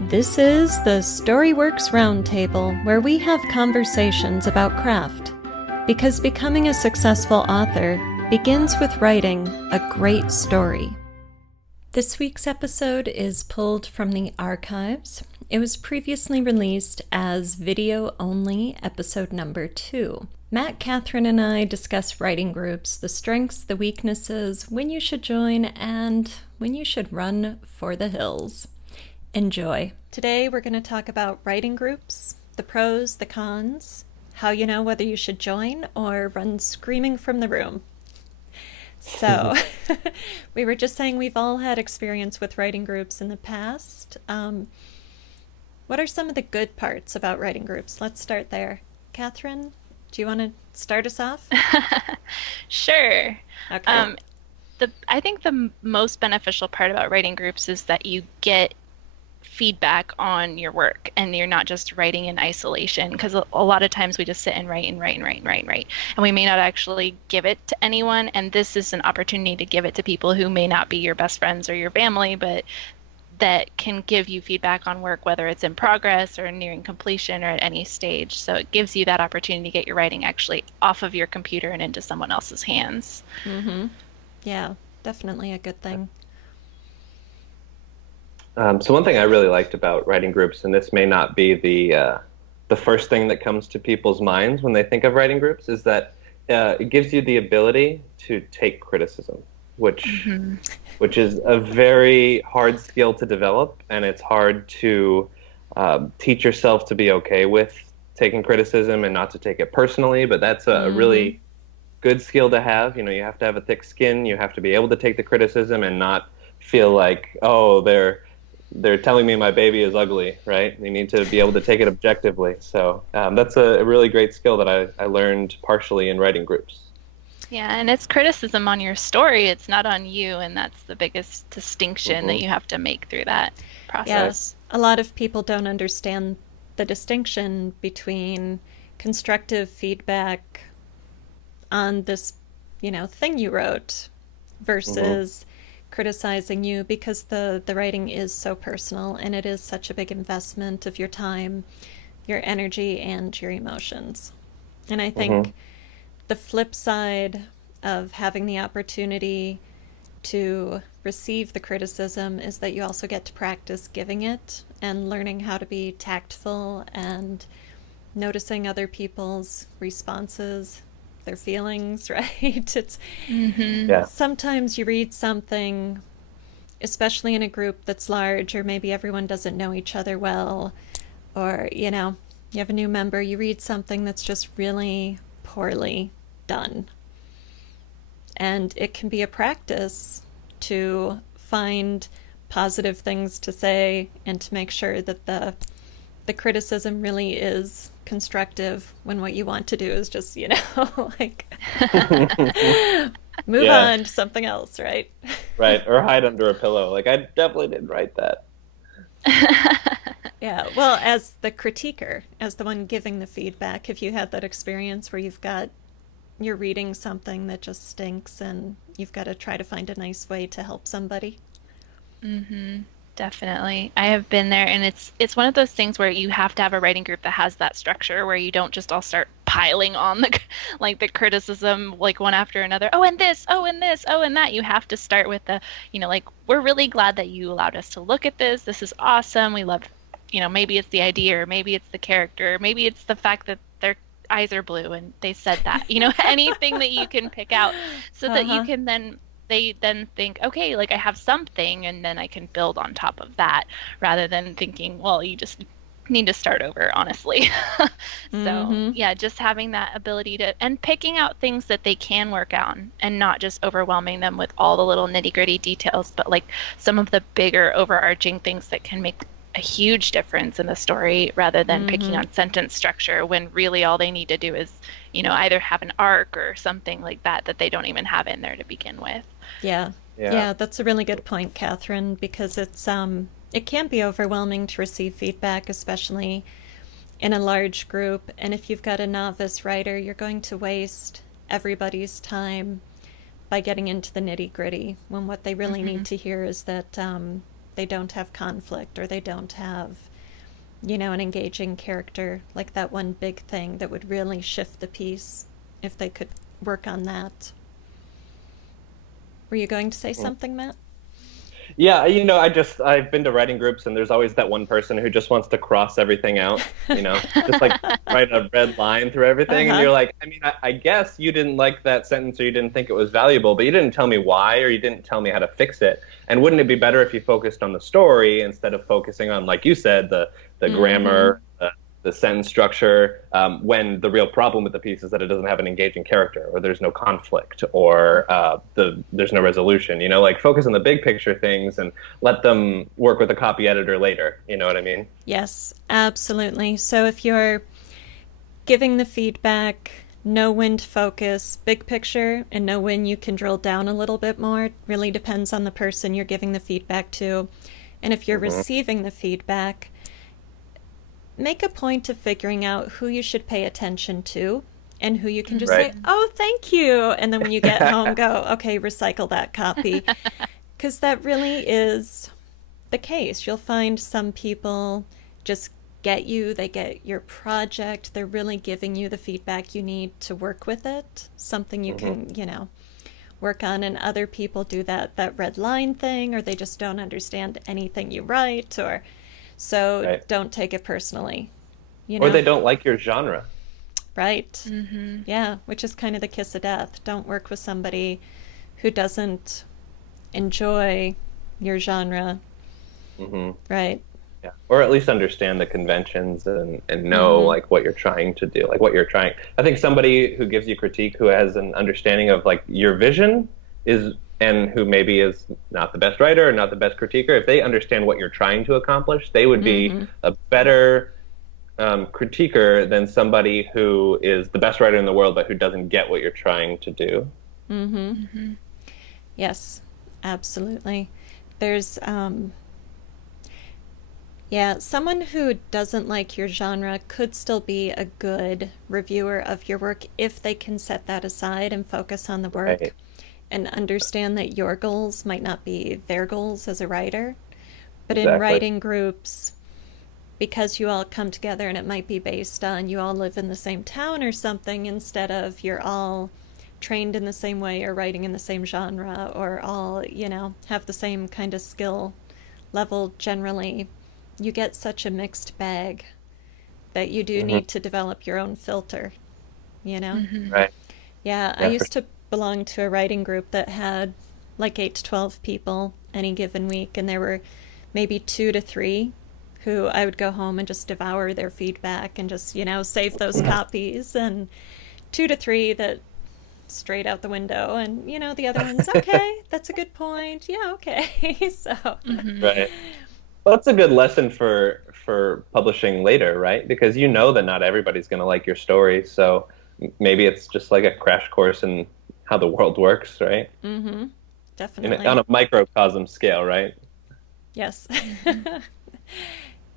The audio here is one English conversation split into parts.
This is the Storyworks Roundtable, where we have conversations about craft. Because becoming a successful author begins with writing a great story. This week's episode is pulled from the archives. It was previously released as video-only episode number 2. Matt, Catherine, and I discuss writing groups, the strengths, the weaknesses, when you should join, and when you should run for the hills. Enjoy. Today we're going to talk about writing groups, the pros, the cons, how you know whether you should join or run screaming from the room. So, we were just saying we've all had experience with writing groups in the past. What are some of the good parts about writing groups? Let's start there. Catherine, do you want to start us off? Sure. Okay. I think the most beneficial part about writing groups is that you get feedback on your work and you're not just writing in isolation, because a lot of times we just sit and write and we may not actually give it to anyone, and this is an opportunity to give it to people who may not be your best friends or your family, but that can give you feedback on work, whether it's in progress or nearing completion or at any stage. So it gives you that opportunity to get your writing actually off of your computer and into someone else's hands. Mm-hmm. Yeah, definitely a good thing. So one thing I really liked about writing groups, and this may not be the first thing that comes to people's minds when they think of writing groups, is that it gives you the ability to take criticism, which is a very hard skill to develop, and it's hard to teach yourself to be okay with taking criticism and not to take it personally. But that's a really good skill to have. You know, you have to have a thick skin. You have to be able to take the criticism and not feel like, oh, they're telling me my baby is ugly, right? You need to be able to take it objectively. So that's a really great skill that I learned partially in writing groups. Yeah, and it's criticism on your story. It's not on you, and that's the biggest distinction that you have to make through that process. Yeah, a lot of people don't understand the distinction between constructive feedback on this, thing you wrote versus criticizing you, because the writing is so personal and it is such a big investment of your time, your energy, and your emotions. And I think the flip side of having the opportunity to receive the criticism is that you also get to practice giving it and learning how to be tactful and noticing other people's responses, their feelings, right? It's sometimes you read something, especially in a group that's large, or maybe everyone doesn't know each other well, or you have a new member, you read something that's just really poorly done, and it can be a practice to find positive things to say and to make sure that the criticism really is constructive, when what you want to do is just, like move on to something else, right? Right, or hide under a pillow. Like, I definitely didn't write that. Yeah, well, as the critiquer, as the one giving the feedback, have you had that experience where you're reading something that just stinks and you've got to try to find a nice way to help somebody? Definitely. I have been there, and it's one of those things where you have to have a writing group that has that structure, where you don't just all start piling on the criticism, like one after another. Oh, and this, oh, and this, oh, and that. You have to start with we're really glad that you allowed us to look at this. This is awesome. We love, maybe it's the idea, or maybe it's the character, maybe it's the fact that their eyes are blue and they said that, anything that you can pick out, so that you can they then think, okay, like I have something, and then I can build on top of that, rather than thinking, well, you just need to start over, honestly. So yeah, just having that ability and picking out things that they can work on, and not just overwhelming them with all the little nitty-gritty details, but like some of the bigger overarching things that can make a huge difference in the story, rather than picking on sentence structure, when really all they need to do is, either have an arc or something like that they don't even have in there to begin with. Yeah, that's a really good point, Catherine, because it can be overwhelming to receive feedback, especially in a large group. And if you've got a novice writer, you're going to waste everybody's time by getting into the nitty-gritty, when what they really need to hear is that they don't have conflict, or they don't have, you know, an engaging character, like that one big thing that would really shift the piece if they could work on that. Were you going to say something, Matt? Yeah, I've been to writing groups, and there's always that one person who just wants to cross everything out, just like write a red line through everything. And you're like, I mean, I guess you didn't like that sentence, or you didn't think it was valuable, but you didn't tell me why, or you didn't tell me how to fix it. And wouldn't it be better if you focused on the story instead of focusing on, like you said, the grammar, the sentence structure, when the real problem with the piece is that it doesn't have an engaging character, or there's no conflict, or there's no resolution. Like, focus on the big picture things and let them work with a copy editor later. You know what I mean? Yes, absolutely. So if you're giving the feedback, know when to focus big picture and know when you can drill down a little bit more. It really depends on the person you're giving the feedback to. And if you're receiving the feedback, make a point of figuring out who you should pay attention to and who you can just say, oh, thank you. And then when you get home, go, okay, recycle that copy. Because that really is the case. You'll find some people just get you, they get your project, they're really giving you the feedback you need to work with it, something you can, work on. And other people do that red line thing, or they just don't understand anything you write, or... So don't take it personally. Or they don't like your genre. Right. Mm-hmm. Yeah, which is kind of the kiss of death. Don't work with somebody who doesn't enjoy your genre. Mm-hmm. Right. Yeah. Or at least understand the conventions and know like what you're trying to do, like what you're trying. I think somebody who gives you critique who has an understanding of like your vision and who maybe is not the best writer or not the best critiquer, if they understand what you're trying to accomplish, they would be a better critiquer than somebody who is the best writer in the world but who doesn't get what you're trying to do. Mm-hmm. Mm-hmm. Yes, absolutely. There's, someone who doesn't like your genre could still be a good reviewer of your work if they can set that aside and focus on the work. Right. And understand that your goals might not be their goals as a writer. But in writing groups, because you all come together and it might be based on you all live in the same town or something, instead of you're all trained in the same way or writing in the same genre or all, have the same kind of skill level generally, you get such a mixed bag that you do need to develop your own filter, Right. Yeah, I used to belonged to a writing group that had like 8 to 12 people any given week, and there were maybe 2 to 3 who I would go home and just devour their feedback and just, save those copies, and 2 to 3 that straight out the window, and the other one's okay, that's a good point, yeah, okay. So right. Well, that's a good lesson for publishing later, right? Because that not everybody's going to like your story, so maybe it's just like a crash course in how the world works, right? Mm-hmm. Definitely. On a microcosm scale, right? Yes.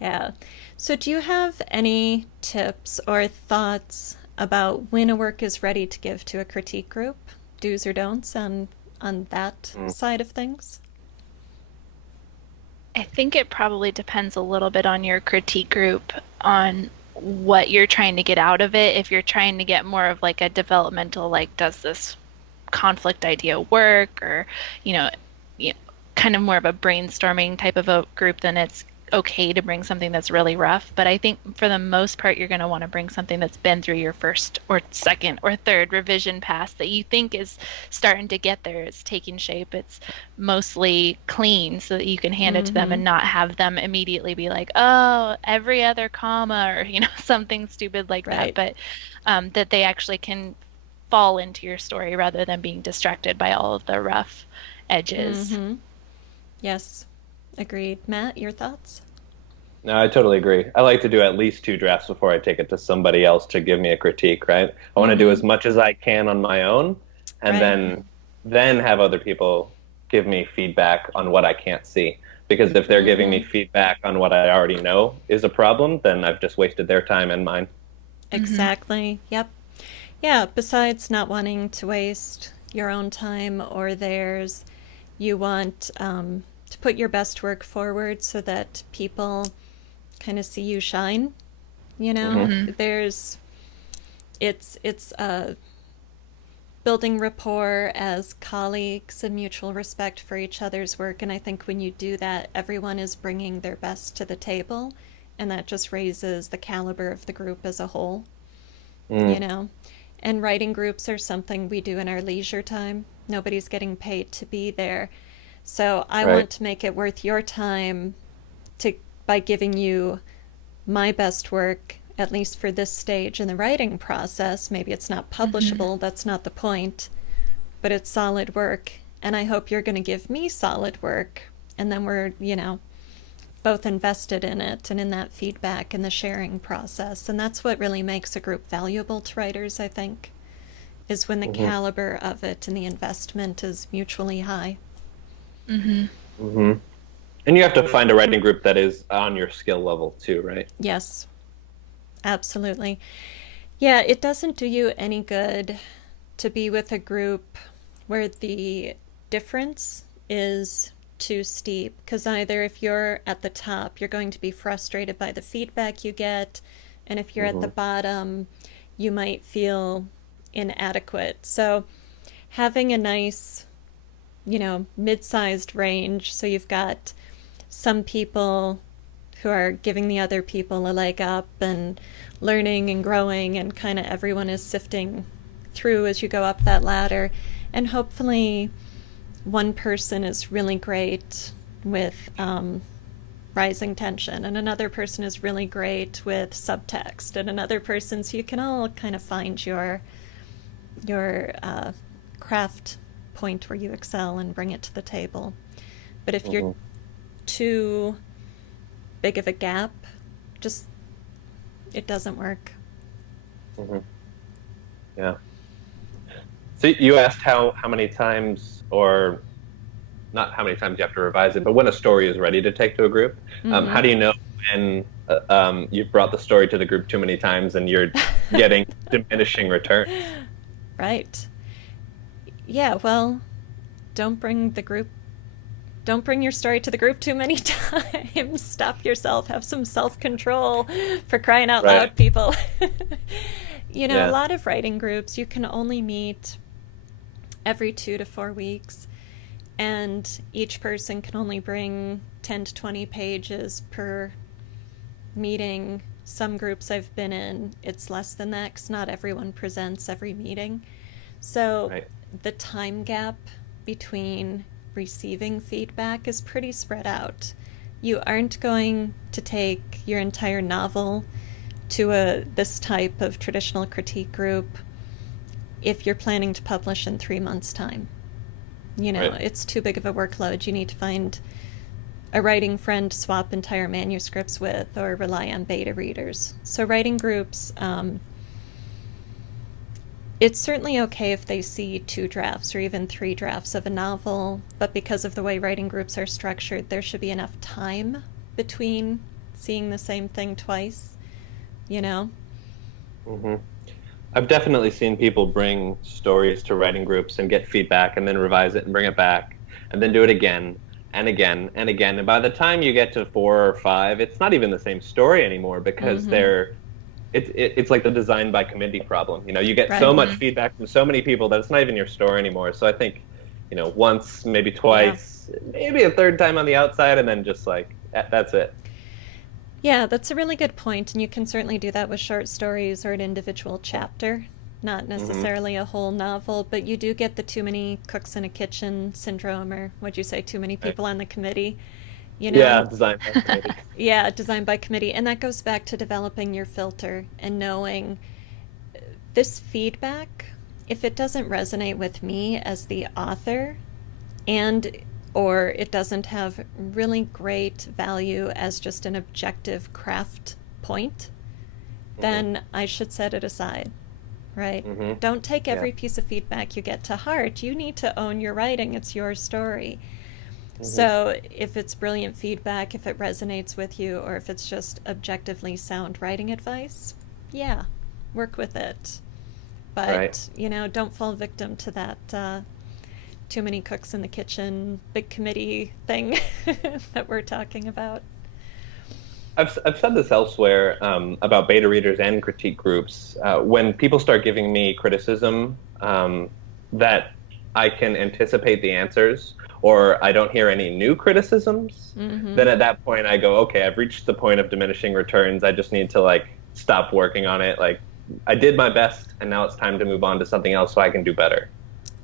Yeah. So do you have any tips or thoughts about when a work is ready to give to a critique group? Do's or don'ts on that side of things? I think it probably depends a little bit on your critique group, on what you're trying to get out of it. If you're trying to get more of like a developmental, like, does this conflict idea work, or kind of more of a brainstorming type of a group, then it's okay to bring something that's really rough. But I think for the most part you're going to want to bring something that's been through your first or second or third revision pass, that you think is starting to get there, it's taking shape, it's mostly clean, so that you can hand it to them and not have them immediately be like, oh, every other comma, or something stupid like that. But that they actually can fall into your story rather than being distracted by all of the rough edges. Yes, agreed. Matt, your thoughts? No, I totally agree. I like to do at least 2 drafts before I take it to somebody else to give me a critique, right? I want to do as much as I can on my own, and then have other people give me feedback on what I can't see. Because if they're giving me feedback on what I already know is a problem, then I've just wasted their time and mine. Exactly. Yep. Yeah, besides not wanting to waste your own time or theirs, you want to put your best work forward so that people kind of see you shine. You know, there's it's building rapport as colleagues and mutual respect for each other's work. And I think when you do that, everyone is bringing their best to the table, and that just raises the caliber of the group as a whole. You know, and writing groups are something we do in our leisure time. Nobody's getting paid to be there. So I want to make it worth your time by giving you my best work, at least for this stage in the writing process. Maybe it's not publishable, that's not the point, but it's solid work. And I hope you're going to give me solid work. And then we're, you know, both invested in it and in that feedback and the sharing process. And that's what really makes a group valuable to writers, I think, is when the caliber of it and the investment is mutually high. And you have to find a writing group that is on your skill level too, right? Yes, absolutely. Yeah, it doesn't do you any good to be with a group where the difference is too steep, because either if you're at the top, you're going to be frustrated by the feedback you get, and if you're at the bottom, you might feel inadequate. So having a nice, you know, mid-sized range, so you've got some people who are giving the other people a leg up and learning and growing, and kind of everyone is sifting through as you go up that ladder. And hopefully one person is really great with rising tension, and another person is really great with subtext, and another person, so you can all kind of find your craft point where you excel and bring it to the table. But if you're too big of a gap, just it doesn't work. Yeah. So you asked how many times, or not how many times you have to revise it, but when a story is ready to take to a group. How do you know when you've brought the story to the group too many times and you're getting diminishing returns? Right. Yeah, well, don't bring your story to the group too many times. Stop yourself. Have some self-control, for crying out loud, people. You know, a lot of writing groups, you can only meet every 2 to 4 weeks, and each person can only bring 10 to 20 pages per meeting. Some groups I've been in, it's less than that, because not everyone presents every meeting. So the time gap between receiving feedback is pretty spread out. You aren't going to take your entire novel to this type of traditional critique group if you're planning to publish in 3 months' time. You know, it's too big of a workload. You need to find a writing friend to swap entire manuscripts with, or rely on beta readers. So writing groups, it's certainly okay if they see 2 drafts or even 3 drafts of a novel, but because of the way writing groups are structured, there should be enough time between seeing the same thing twice, you know? I've definitely seen people bring stories to writing groups and get feedback and then revise it and bring it back and then do it again and again and again. And by the time you get to 4 or 5, it's not even the same story anymore, because it's like the design by committee problem. You know, you get so much feedback from so many people that it's not even your story anymore. So I think, you know, once, maybe twice, maybe a 3rd time on the outside, and then just like, that's it. Yeah, that's a really good point, and you can certainly do that with short stories or an individual chapter, not necessarily a whole novel, but you do get the too many cooks in a kitchen syndrome, or what'd you say, too many people on the committee, you know? Yeah, design by committee. Yeah, design by committee, and that goes back to developing your filter and knowing this feedback, if it doesn't resonate with me as the author, or it doesn't have really great value as just an objective craft point, then I should set it aside, right? Don't take every piece of feedback you get to heart. You need to own your writing. It's your story. So if it's brilliant feedback, if it resonates with you, or if it's just objectively sound writing advice, work with it. But, you know, don't fall victim to too many cooks in the kitchen, big committee thing that we're talking about. I've said this elsewhere about beta readers and critique groups. When people start giving me criticism that I can anticipate the answers, or I don't hear any new criticisms, then at that point I go, okay, I've reached the point of diminishing returns. I just need to like stop working on it. Like, I did my best, and now it's time to move on to something else so I can do better.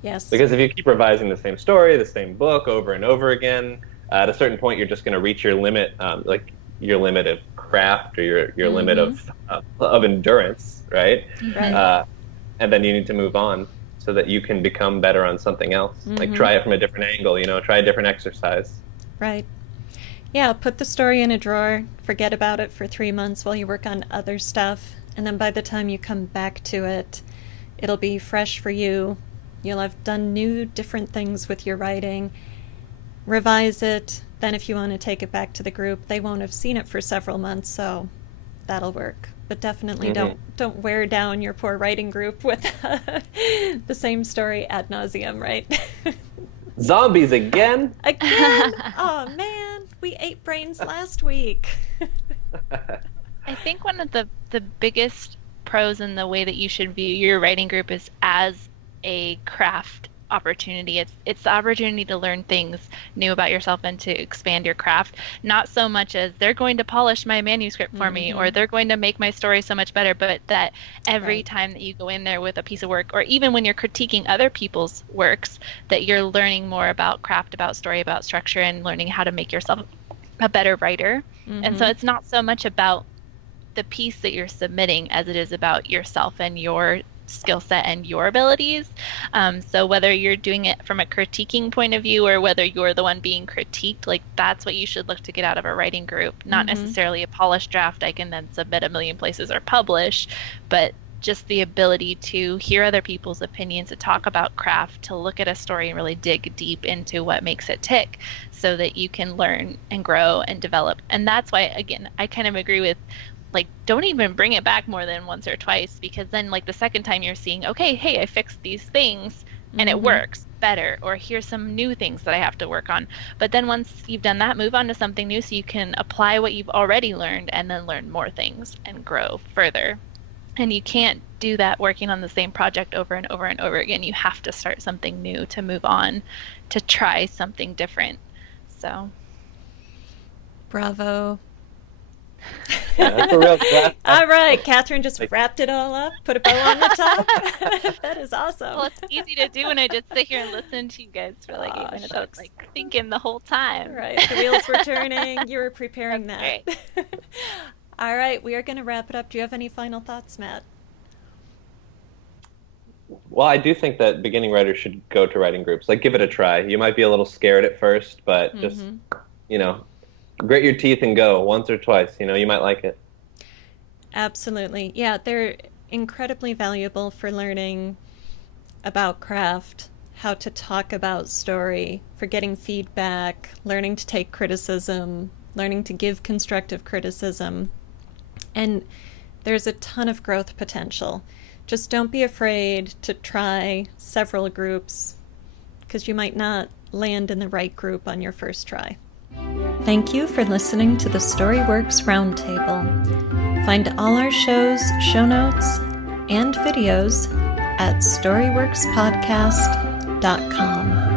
Yes. Because if you keep revising the same story, the same book over and over again, at a certain point you're just going to reach your limit, like your limit of craft or your limit of endurance, right? Right. And then you need to move on so that you can become better on something else. Like, try it from a different angle, try a different exercise. Right. Yeah, put the story in a drawer, forget about it for 3 months while you work on other stuff, and then by the time you come back to it, it'll be fresh for you. You'll have done new, different things with your writing. Revise it. Then if you want to take it back to the group, they won't have seen it for several months, so that'll work. But definitely don't wear down your poor writing group with the same story ad nauseum, right? Zombies again? Again? Oh, man. We ate brains last week. I think one of the biggest pros in the way that you should view your writing group is as a craft opportunity. It's the opportunity to learn things new about yourself and to expand your craft, not so much as they're going to polish my manuscript for me or they're going to make my story so much better, but that every time that you go in there with a piece of work, or even when you're critiquing other people's works, that you're learning more about craft, about story, about structure, and learning how to make yourself a better writer. And so it's not so much about the piece that you're submitting as it is about yourself and your skill set and your abilities. So whether you're doing it from a critiquing point of view or whether you're the one being critiqued, like, that's what you should look to get out of a writing group, not necessarily a polished draft I can then submit a million places or publish, but just the ability to hear other people's opinions, to talk about craft, to look at a story and really dig deep into what makes it tick so that you can learn and grow and develop. And that's why, again, I kind of agree with, like, don't even bring it back more than once or twice, because then, like, the second time you're seeing, okay, hey, I fixed these things and it works better, or here's some new things that I have to work on. But then once you've done that, move on to something new so you can apply what you've already learned and then learn more things and grow further. And you can't do that working on the same project over and over and over again. You have to start something new to move on, to try something different. So, bravo. Yeah, that's a real class. All right, Catherine just wrapped it all up, put a bow on the top. That is awesome. Well, it's easy to do when I just sit here and listen to you guys for like 8 minutes. I was like thinking the whole time. Right, the wheels were turning. You were preparing that. Great. All right, we are going to wrap it up. Do you have any final thoughts, Matt? Well, I do think that beginning writers should go to writing groups. Like, give it a try. You might be a little scared at first, but just, grit your teeth and go once or twice. You might like it. Absolutely. Yeah, they're incredibly valuable for learning about craft, how to talk about story, for getting feedback, learning to take criticism, learning to give constructive criticism. And there's a ton of growth potential. Just don't be afraid to try several groups, because you might not land in the right group on your first try. Thank you for listening to the StoryWorks Roundtable. Find all our shows, show notes, and videos at storyworkspodcast.com.